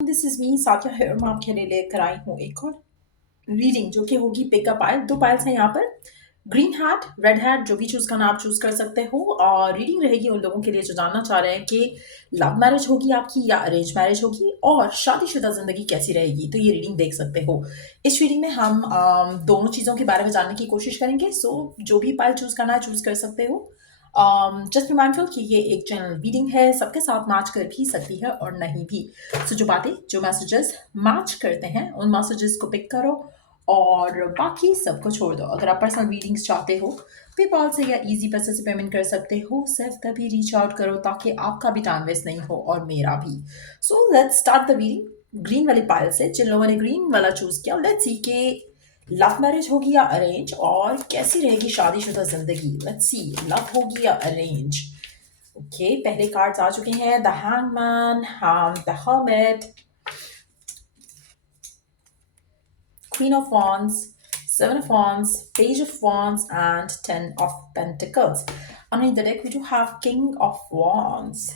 This is me साथिया है और मैं आपके लिए लेकर आई हूँ एक और रीडिंग जो कि होगी पिकअप आयल। दो पायल्स हैं यहाँ पर, ग्रीन हैट रेड हैट, जो भी चूज करना आप चूज कर सकते हो। और रीडिंग रहेगी उन लोगों के लिए जो जानना चाह रहे हैं कि लव मैरिज होगी आपकी या अरेंज मैरिज होगी और शादीशुदा जिंदगी कैसी रहेगी, तो ये रीडिंग देख सकते हो। इस रीडिंग में हम दोनों चीजों के बारे में जानने की कोशिश करेंगे। सो जो भी पायल चूज करना है चूज कर सकते हो। जस्ट बी माइंडफुल कि ये एक जनरल रीडिंग है, सबके साथ मैच कर भी सकती है और नहीं भी। सो जो बातें जो मैसेजेस मैच करते हैं उन मैसेजेस को पिक करो और बाकी सबको छोड़ दो। अगर आप पर्सनल रीडिंग्स चाहते हो पेपाल से या इजी पैसे से पेमेंट कर सकते हो। सिर्फ तभी रीच आउट करो ताकि आपका भी टाइम वेस्ट नहीं हो और मेरा भी। So let's start the reading green वाली पायल से। जिन लोगों ने ग्रीन वाला चूज किया, लेट्स सी के लव मैरिज होगी या अरेंज और कैसी रहेगी शादीशुदा जिंदगी। लेट्स सी, लव होगी या अरेंज। ओके, पहले कार्ड्स आ चुके हैं, the hangman, the hermit, Queen of Wands, Seven of Wands, Page of Wands, and Ten of Pentacles. Underneath the deck, we do have King of Wands.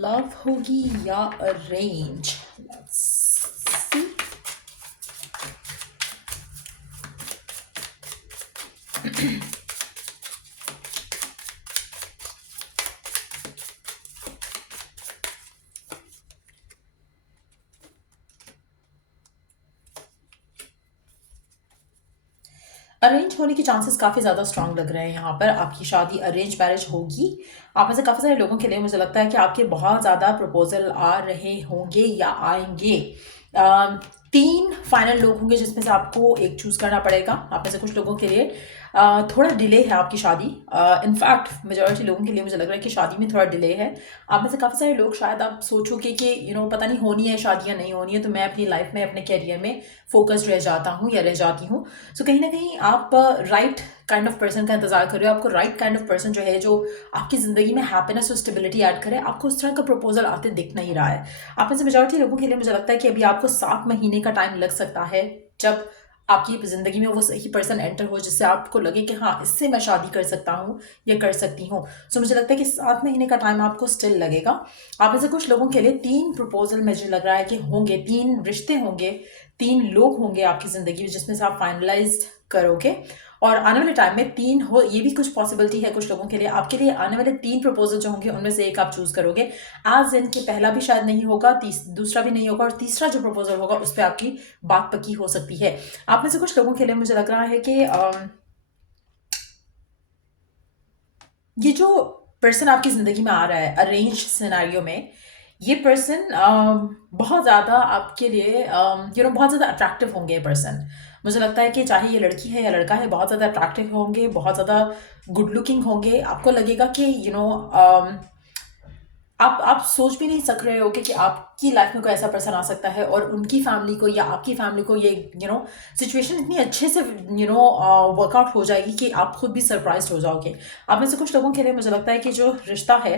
Love होगी या arrange? Let's see. Arrange होने के chances काफ़ी ज़्यादा strong लग रहे हैं यहाँ पर। आपकी शादी अरेंज मैरिज होगी। आप में से काफ़ी सारे लोगों के लिए मुझे लगता है कि आपके बहुत ज़्यादा प्रपोजल आ रहे होंगे या आएंगे। तीन फाइनल लोग होंगे जिसमें से आपको एक चूज करना पड़ेगा। आप में से कुछ लोगों के लिए थोड़ा डिले है आपकी शादी। इनफैक्ट मेजॉरिटी लोगों के लिए मुझे लग रहा है कि शादी में थोड़ा डिले है। आप में से काफ़ी सारे लोग शायद आप सोचोगे कि पता नहीं होनी है शादी या नहीं होनी है, तो मैं अपनी लाइफ में अपने कैरियर में फोकस्ड रह जाता हूँ या रह जाती हूँ। सो कहीं ना कहीं आप राइट काइंड ऑफ पर्सन का इंतजार कर रहे हो। आपको राइट काइंड ऑफ पर्सन जो है जो आपकी जिंदगी में हैप्पीनेस और स्टेबिलिटी ऐड करे, आपको उस तरह का प्रपोजल आते दिख नहीं रहा है। आप में से मेजॉरिटी लोगों के लिए मुझे लगता है कि अभी आपको 7 महीने का टाइम लग सकता है जब आपकी जिंदगी में वो सही पर्सन एंटर हो जिससे आपको लगे कि हाँ, इससे मैं शादी कर सकता हूँ या कर सकती हूँ। सो मुझे लगता है कि 7 महीने का टाइम आपको स्टिल लगेगा। आप में से कुछ लोगों के लिए 3 प्रपोजल मुझे लग रहा है कि होंगे, 3 रिश्ते होंगे, 3 लोग होंगे आपकी जिंदगी में जिसमें से आप फाइनलाइज करोगे। और आने वाले टाइम में 3 हो, ये भी कुछ पॉसिबिलिटी है कुछ लोगों के लिए। आपके लिए आने वाले 3 प्रपोजल जो होंगे उनमें से एक आप चूज करोगे। एज इन के पहला भी शायद नहीं होगा, दूसरा भी नहीं होगा, और तीसरा जो प्रपोजल होगा उस पर आपकी बात पक्की हो सकती है। आप में से कुछ लोगों के लिए मुझे लग रहा है कि ये जो पर्सन आपकी जिंदगी में आ रहा है अरेंज सिनेरियो में, ये पर्सन बहुत ज़्यादा आपके लिए बहुत ज़्यादा अट्रैक्टिव होंगे। ये पर्सन, मुझे लगता है कि चाहे ये लड़की है या लड़का है, बहुत ज़्यादा अट्रैक्टिव होंगे, बहुत ज़्यादा गुड लुकिंग होंगे। आपको लगेगा कि आप सोच भी नहीं सक रहे हो कि आपकी लाइफ में कोई ऐसा पर्सन आ सकता है और उनकी फैमिली को या आपकी फैमिली को ये सिचुएशन इतनी अच्छे से वर्कआउट हो जाएगी कि आप खुद भी सरप्राइज हो जाओगे। आप में से कुछ लोगों के लिए मुझे लगता है कि जो रिश्ता है,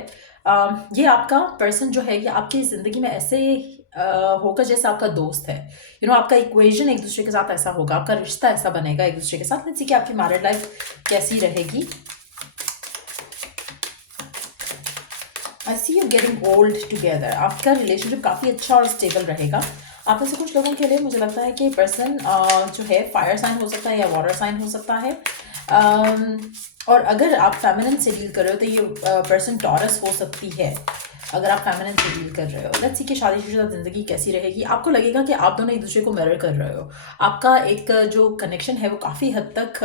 ये आपका पर्सन जो है ये आपकी ज़िंदगी में ऐसे होगा जैसे आपका दोस्त है। आपका इक्वेशन एक दूसरे के साथ ऐसा होगा, आपका रिश्ता ऐसा बनेगा एक दूसरे के साथ। लेट्स सी कि आपकी मैरिड लाइफ कैसी रहेगी। आई सी यू गेटिंग ओल्ड टुगेदर। आपका रिलेशनशिप काफ़ी अच्छा और स्टेबल रहेगा। आप में से कुछ लोगों के लिए मुझे लगता है कि पर्सन जो है फायर साइन हो सकता है या वाटर साइन हो सकता है। और अगर आप फेमिनिन से डील कर रहे हो तो ये पर्सन टॉरस हो सकती है। अगर आप फेमिनिन से डील कर रहे हो, लेट्स सी कि शादीशुदा जिंदगी कैसी रहेगी। आपको लगेगा कि आप दोनों एक दूसरे को मिरर कर रहे हो। आपका एक जो कनेक्शन है वो काफ़ी हद तक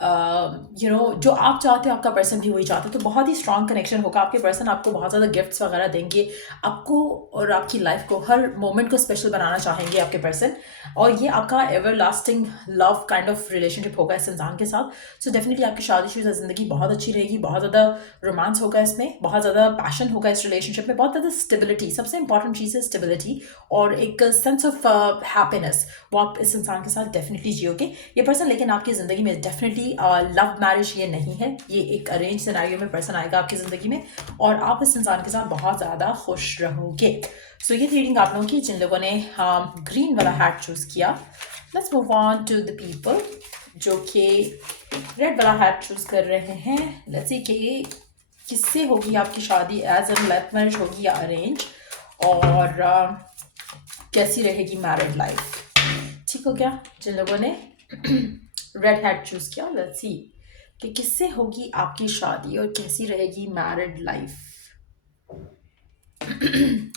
जो आप चाहते हो आपका पर्सन भी वही चाहते हो, तो बहुत ही स्ट्रांग कनेक्शन होगा। आपके पर्सन आपको बहुत ज़्यादा गिफ्ट्स वगैरह देंगे, आपको और आपकी लाइफ को, हर मोमेंट को स्पेशल बनाना चाहेंगे आपके पर्सन। और ये आपका ever lasting love kind of relationship होगा इस इंसान के साथ। सो डेफिनेटली आपकी शादीशुदा ज़िंदगी बहुत अच्छी रहेगी। बहुत ज़्यादा रोमांस होगा इसमें, बहुत ज़्यादा पैशन होगा इस रिलेशनशिप में, बहुत ज़्यादा स्टेबिलिटी। सबसे इंपॉर्टेंट चीज़ है स्टेबिलिटी और एक सेंस ऑफ हैप्पीनेस, वो आप इस इंसान के साथ डेफिनेटली जियोगे। ये पर्सन लेकिन आपकी ज़िंदगी में डेफिनेटली लव मैरिज ये नहीं है, ये एक अरेंज सिनेरियो में पर्सन आएगा आपकी ज़िंदगी में और आप इस इंसान के साथ बहुत ज़्यादा खुश रहोगे। सो ये रीडिंग आप लोगों की जिन लोगों ने ग्रीन वाला हैट चूज़ किया। Let's move on to the people जो कि रेड वाला हैट चूज कर रहे हैं। लेट्स सी कि किससे होगी आपकी शादी, एज एन लव मैरिज होगी या अरेंज, और कैसी रहेगी मैरिड लाइफ। ठीक हो गया जिन लोगों ने रेड हैट चूज किया। लेट्स सी कि किससे होगी आपकी शादी और कैसी रहेगी मैरिड लाइफ।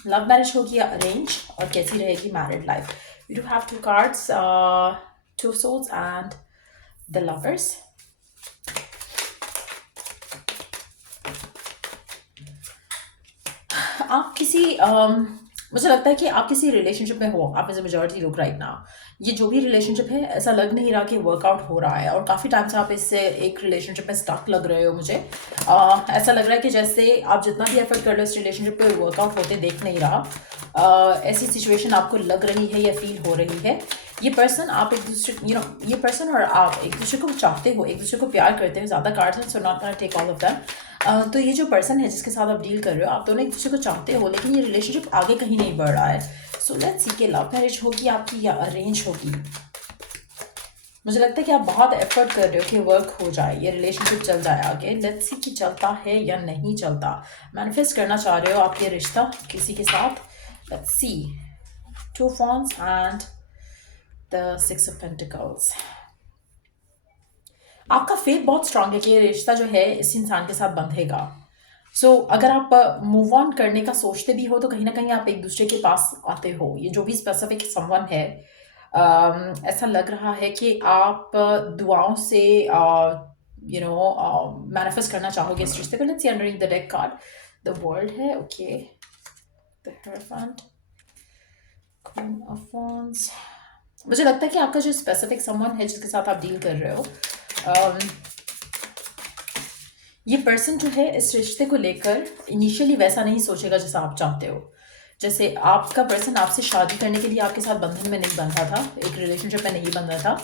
लव मैरिज होगी या अरेंज, और कैसी रहेगी married life. We do have two cards, two souls and the lovers. आप किसी मुझे लगता है कि आप किसी रिलेशनशिप में हो, आप एज अ मेजॉरिटी लोग राइट नाउ। ये जो भी रिलेशनशिप है, ऐसा लग नहीं रहा कि वर्कआउट हो रहा है, और काफ़ी टाइम से आप इससे एक रिलेशनशिप में स्टक लग रहे हो। मुझे ऐसा लग रहा है कि जैसे आप जितना भी एफर्ट कर रहे हो इस रिलेशनशिप पे, वर्कआउट होते देख नहीं रहा। ऐसी सिचुएशन आपको लग रही है या फील हो रही है। ये पर्सन आप एक दूसरे ये पर्सन और आप एक दूसरे को चाहते हो, एक दूसरे को प्यार करते हो। ज़्यादा कार्ड्स हैं, so not gonna take all of them. तो ये जो पर्सन है जिसके साथ आप डील कर रहे हो, आप दोनों एक दूसरे को चाहते हो, लेकिन ये रिलेशनशिप आगे कहीं नहीं बढ़ रहा है। सो लेट्स सी कि लव मैरिज होगी आपकी या अरेंज होगी। मुझे लगता है कि आप बहुत एफर्ट कर रहे हो कि वर्क हो जाए, ये रिलेशनशिप चल जाए आगे। लेट्स सी कि चलता है या नहीं चलता। मैनिफेस्ट करना चाह रहे हो आप ये रिश्ता किसी के साथ। लेट्स सी, टू फॉन्स and the six of pentacles. आपका फेथ बहुत स्ट्रांग है कि ये रिश्ता जो है इस इंसान के साथ बंधेगा। अगर आप मूव ऑन करने का सोचते भी हो, तो कहीं ना कहीं आप एक दूसरे के पास आते हो। ये जो भी स्पेसिफिक समवन है, ऐसा लग रहा है कि आप दुआओं से मैनिफेस्ट करना चाहोगे इस रिश्ते को। Let's see underneath the deck card, the world है, okay, the hierophant, queen of wands. मुझे लगता है कि आपका जो स्पेसिफिक समवन है जिसके साथ आप डील कर रहे हो, ये पर्सन जो है इस रिश्ते को लेकर इनिशियली वैसा नहीं सोचेगा जैसा आप चाहते हो। जैसे आपका पर्सन आपसे शादी करने के लिए आपके साथ बंधन में नहीं बंधा था, एक रिलेशनशिप में नहीं बंधा था।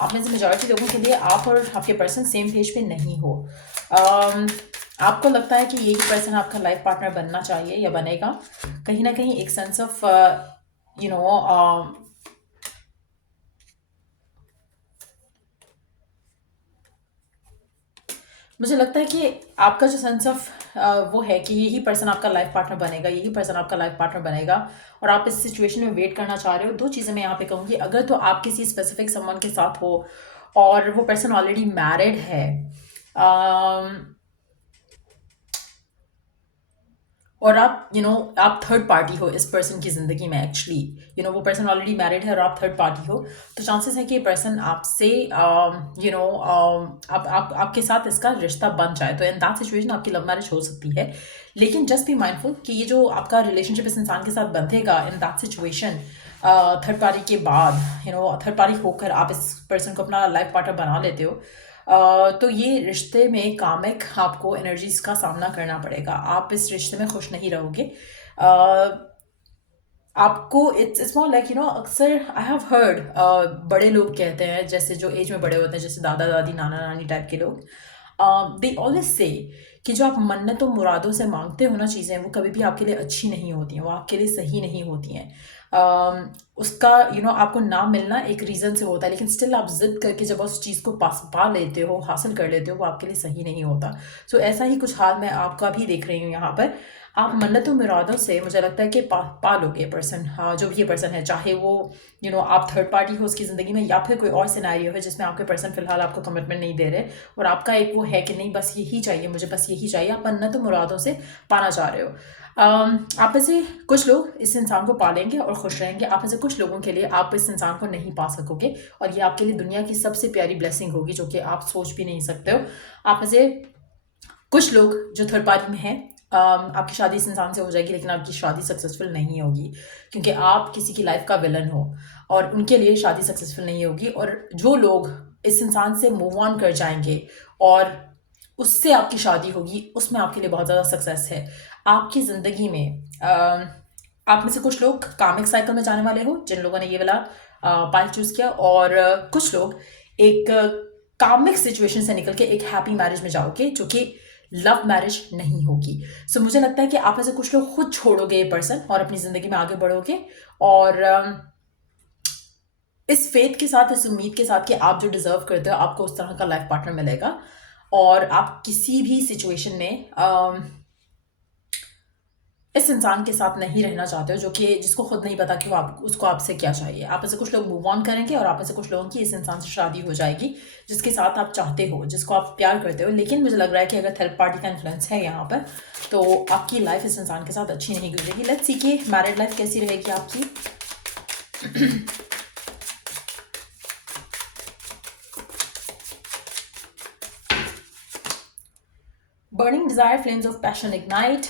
आप में से मेजॉरिटी लोगों के लिए आप और आपके पर्सन सेम पेज पे नहीं हो। आपको लगता है कि यही पर्सन आपका लाइफ पार्टनर बनना चाहिए या बनेगा। कहीं ना कहीं एक सेंस ऑफ मुझे लगता है कि आपका जो सेंस ऑफ वो है कि यही पर्सन आपका लाइफ पार्टनर बनेगा, यही पर्सन आपका लाइफ पार्टनर बनेगा, और आप इस सिचुएशन में वेट करना चाह रहे हो। दो चीज़ें मैं यहाँ पे कहूँगी। अगर तो आप किसी स्पेसिफिक समवन के साथ हो और वो पर्सन ऑलरेडी मैरिड है, और आप आप थर्ड पार्टी हो इस पर्सन की ज़िंदगी में। एक्चुअली वो पर्सन ऑलरेडी मैरिड है और आप थर्ड पार्टी हो, तो चांसेस है कि ये पर्सन आपसे आपके साथ इसका रिश्ता बन जाए। तो इन दैट सिचुएशन आपकी लव मैरिज हो सकती है। लेकिन जस्ट बी माइंडफुल कि ये जो आपका रिलेशनशिप इस इंसान के साथ बंधेगा, in that situation third party के बाद, थर्ड पार्टी होकर आप इस पर्सन को अपना लाइफ पार्टनर बना लेते हो, तो ये रिश्ते में कामिक आपको एनर्जीज का सामना करना पड़ेगा। आप इस रिश्ते में खुश नहीं रहोगे। आपको इट्स मोर लाइक अक्सर आई हैव हर्ड, बड़े लोग कहते हैं, जैसे जो एज में बड़े होते हैं, जैसे दादा दादी नाना नानी टाइप के लोग, दे ऑलवेज से कि जो आप मन्नतों मुरादों से मांगते हो ना चीज़ें, वो कभी भी आपके लिए अच्छी नहीं होती हैं, वो आपके लिए सही नहीं होती हैं। उसका आपको ना मिलना एक रीज़न से होता है, लेकिन स्टिल आप जिद करके जब उस चीज़ को पा लेते हो, हासिल कर लेते हो, वो आपके लिए सही नहीं होता। ऐसा ही कुछ हाल मैं आपका भी देख रही हूँ यहाँ पर। आप मन्नतों मुरादों से मुझे लगता है कि पा लोगे पर्सन, हाँ, जो भी ये पर्सन है, चाहे वो आप थर्ड पार्टी हो उसकी ज़िंदगी में, या फिर कोई और सिनेरियो है जिसमें आपके पर्सन फिलहाल आपको कमिटमेंट नहीं दे रहे, और आपका एक वो है कि नहीं बस यही चाहिए मुझे, बस यही चाहिए। आप मन्नतों मुरादों से पाना चाह रहे हो। आप में से कुछ लोग इस इंसान को पालेंगे और खुश रहेंगे। आप में से कुछ लोगों के लिए आप इस इंसान को नहीं पा सकोगे, और ये आपके लिए दुनिया की सबसे प्यारी ब्लेसिंग होगी जो कि आप सोच भी नहीं सकते हो। आप में से कुछ लोग जो थर्ड पार्टी में हैं, आपकी शादी इस इंसान से हो जाएगी, लेकिन आपकी शादी सक्सेसफुल नहीं होगी, क्योंकि आप किसी की लाइफ का विलन हो और उनके लिए शादी सक्सेसफुल नहीं होगी। और जो लोग इस इंसान से मूव ऑन कर जाएंगे और उससे आपकी शादी होगी, उसमें आपके लिए बहुत ज़्यादा सक्सेस है। आपकी ज़िंदगी में आप में से कुछ लोग कामिक साइकिल में जाने वाले हो, जिन लोगों ने ये वाला पाइल चूज़ किया, और कुछ लोग एक कामिक सिचुएशन से निकल के एक हैप्पी मैरिज में जाओगे, जो कि लव मैरिज नहीं होगी। मुझे लगता है कि आप में से कुछ लोग खुद छोड़ोगे ये पर्सन और अपनी ज़िंदगी में आगे बढ़ोगे, और इस फेथ के साथ, इस उम्मीद के साथ कि आप जो डिज़र्व करते हो आपको उस तरह का लाइफ पार्टनर मिलेगा, और आप किसी भी सिचुएशन में इस इंसान के साथ नहीं रहना चाहते हो जो कि जिसको खुद नहीं पता कि वो आप उसको आपसे क्या चाहिए। आप में से कुछ लोग मूव ऑन करेंगे और आप में से कुछ लोगों की इस इंसान से शादी हो जाएगी जिसके साथ आप चाहते हो, जिसको आप प्यार करते हो। लेकिन मुझे लग रहा है कि अगर थर्ड पार्टी का इन्फ्लुएंस है यहाँ पर, तो आपकी लाइफ इस इंसान के साथ अच्छी नहीं गुजरेगी। लेट्स सी कि मैरिड लाइफ कैसी रहेगी आपकी। Burning desire, flames of passion ignite.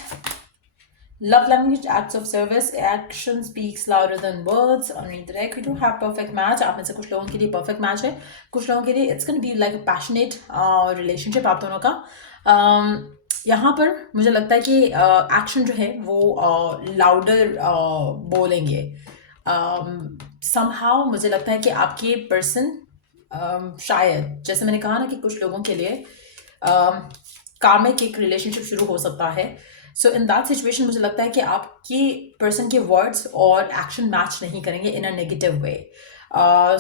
Love language, acts of service, action speaks louder than words. Underneath the deck, we do have perfect match. आप में से कुछ लोगों के लिए perfect match है, कुछ लोगों के लिए it's going to be like a passionate relationship आप दोनों का। यहाँ पर मुझे लगता है कि एक्शन जो है वो लाउडर बोलेंगे। somehow मुझे लगता है कि आपके पर्सन शायद, जैसे मैंने कहा ना कि कुछ लोगों के लिए कार्मिक एक रिलेशनशिप शुरू हो सकता है। सो इन दैट सिचुएशन मुझे लगता है कि आपकी पर्सन के वर्ड्स और एक्शन मैच नहीं करेंगे in a negative way.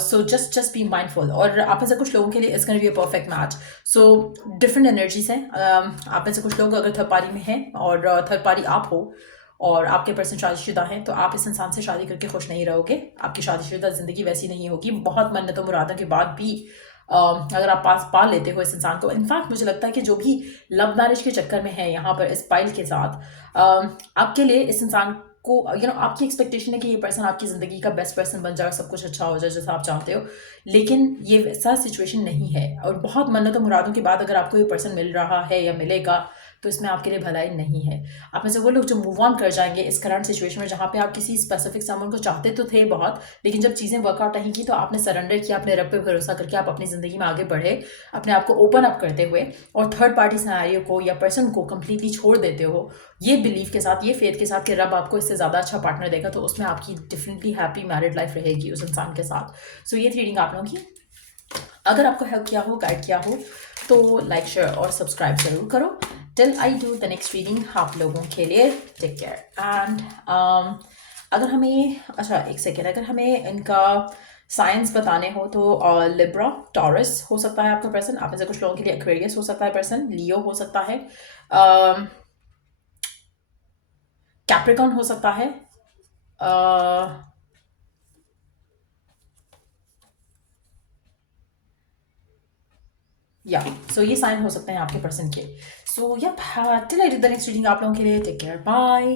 So just be mindful. और आप में से कुछ लोगों के लिए it's gonna be a perfect match. So different energies हैं। आप में से कुछ लोग अगर थर्ड पार्टी में हैं और थर्ड पार्टी आप हो और आपके पर्सन शादीशुदा हैं, तो आप इस इंसान से शादी करके खुश नहीं रहोगे। आपकी शादीशुदा ज़िंदगी वैसी नहीं होगी। बहुत मन्नतों मुरादों के बाद भी अगर आप पास पा लेते हो इस इंसान को। इनफैक्ट मुझे लगता है कि जो भी लव मैरिज के चक्कर में है यहाँ पर इस पाइल के साथ, आपके लिए इस इंसान को आपकी एक्सपेक्टेशन है कि ये पर्सन आपकी ज़िंदगी का बेस्ट पर्सन बन जाए और सब कुछ अच्छा हो जाए जैसा आप चाहते हो। लेकिन ये वैसा सिचुएशन नहीं है, और बहुत मन्नतों मुरादों के बाद अगर आपको ये पर्सन मिल रहा है या मिलेगा, तो इसमें आपके लिए भलाई नहीं है। आप में से वो लोग जो मूव ऑन कर जाएंगे इस करंट सिचुएशन में, जहाँ पे आप किसी स्पेसिफिक समन को चाहते तो थे बहुत, लेकिन जब चीज़ें वर्कआउट नहीं की तो आपने सरेंडर किया, अपने रब पे भरोसा करके आप अपनी ज़िंदगी में आगे बढ़े, अपने आप को ओपन अप करते हुए, और थर्ड पार्टी सिनेरियो को या पर्सन को कम्प्लीटली छोड़ देते हो ये बिलीव के साथ, ये फेथ के साथ कि रब आपको इससे ज़्यादा अच्छा पार्टनर देगा, तो उसमें आपकी डिफरेंटली हैप्पी मैरिड लाइफ रहेगी उस इंसान के साथ। सो ये थी रीडिंग आप लोगों की। अगर आपको हेल्प किया हो, गाइड किया हो, तो लाइक शेयर और सब्सक्राइब जरूर करो। Till I do the next reading आप लोगों के लिए, टेक केयर। एंड अगर हमें, अच्छा एक सेकेंड, अगर हमें इनका साइंस बताने हो तो लिब्रा, टॉरस हो सकता है आपका पर्सन। आप में से कुछ लोगों के लिए एक्वेरियस हो सकता है पर्सन, लियो हो सकता है, कैप्रिकॉन हो सकता है, या सो ये साइन हो सकते हैं आपके पर्सन के। So yup, till I do the next reading आप लोगों के लिए, टेक केयर, बाय।